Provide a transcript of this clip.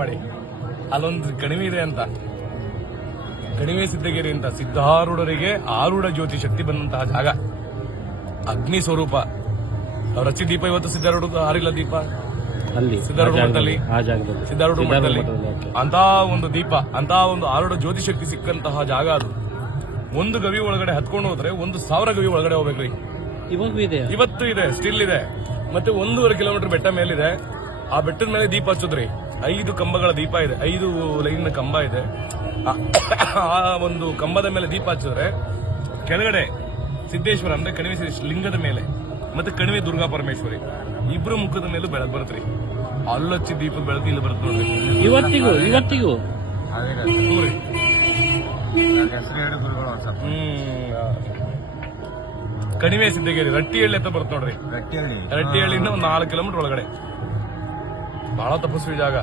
ಮಾಡಿ ಅಲ್ಲೊಂದು ಕಣಿವೆ ಇದೆ ಅಂತ, ಕಣಿವೆ ಸಿದ್ದಗಿರಿ ಅಂತ, ಸಿದ್ಧಾರೂಢರಿಗೆ ಆರೂಢ ಜ್ಯೋತಿ ಶಕ್ತಿ ಬಂದಂತಹ ಜಾಗ, ಅಗ್ನಿ ಸ್ವರೂಪ. ಅವ್ರ ಹಚ್ಚಿ ದೀಪ ಇವತ್ತು ಸಿದ್ಧಾರೂಢ ಆರಿಲ್ಲ ದೀಪ ಅಲ್ಲಿ ಸಿದ್ಧಾರೂಢ ಮಠದಲ್ಲಿ, ಸಿದ್ಧಾರೂಢ ಮಠದಲ್ಲಿ ಅಂತ ಒಂದು ದೀಪ, ಅಂತ ಒಂದು ಆರೂಢ ಜ್ಯೋತಿ ಶಕ್ತಿ ಸಿಕ್ಕಂತಹ ಜಾಗ ಅದು. ಒಂದು ಗವಿ ಒಳಗಡೆ ಹತ್ಕೊಂಡು ಹೋದ್ರೆ 1,000 ಗವಿ ಒಳಗಡೆ ಹೋಗ್ಬೇಕ್ರಿ. ಇವತ್ತು ಇದೆ, ಸ್ಟಿಲ್ ಇದೆ. ಮತ್ತೆ 1.5 ಕಿಲೋಮೀಟರ್ ಬೆಟ್ಟ ಮೇಲಿದೆ. ಆ ಬೆಟ್ಟದ ಮೇಲೆ ದೀಪ ಹಚ್ಚೋದ್ರಿ. 5 ಕಂಬಗಳ ದೀಪ ಇದೆ, 5 ಲೈನ್ ಕಂಬ ಇದೆ. ಆ ಒಂದು ಕಂಬದ ಮೇಲೆ ದೀಪ ಹಚ್ಚಿದ್ರೆ ಕೆಳಗಡೆ ಸಿದ್ದೇಶ್ವರ ಅಂದ್ರೆ ಕಣಿವೆ ಲಿಂಗದ ಮೇಲೆ, ಮತ್ತೆ ಕಣಿವೆ ದುರ್ಗಾ ಪರಮೇಶ್ವರಿ ಇಬ್ರು ಮುಖದ ಮೇಲೂ ಬೆಳಕು ಬರುತ್ತ್ರಿ. ಅಲ್ಲೊಚ್ಚಿ ದೀಪದ ಬೆಳಕು ಇಲ್ಲಿ ಬರುತ್ತೆ ನೋಡ್ರಿ. ಇವತ್ತಿಗೂ ಕಣಿವೆ ಸಿದ್ದಗಿರಿ ರಟ್ಟಿಹಳ್ಳಿ ಅಂತ ಬರುತ್ತೆ ನೋಡ್ರಿ. ರಟ್ಟಿಹಳ್ಳಿಯಿಂದ ಒಂದು 4 ಕಿಲೋಮೀಟರ್ ಒಳಗಡೆ. ಬಹಳ ತಪಸ್ವಿ ಜಾಗ.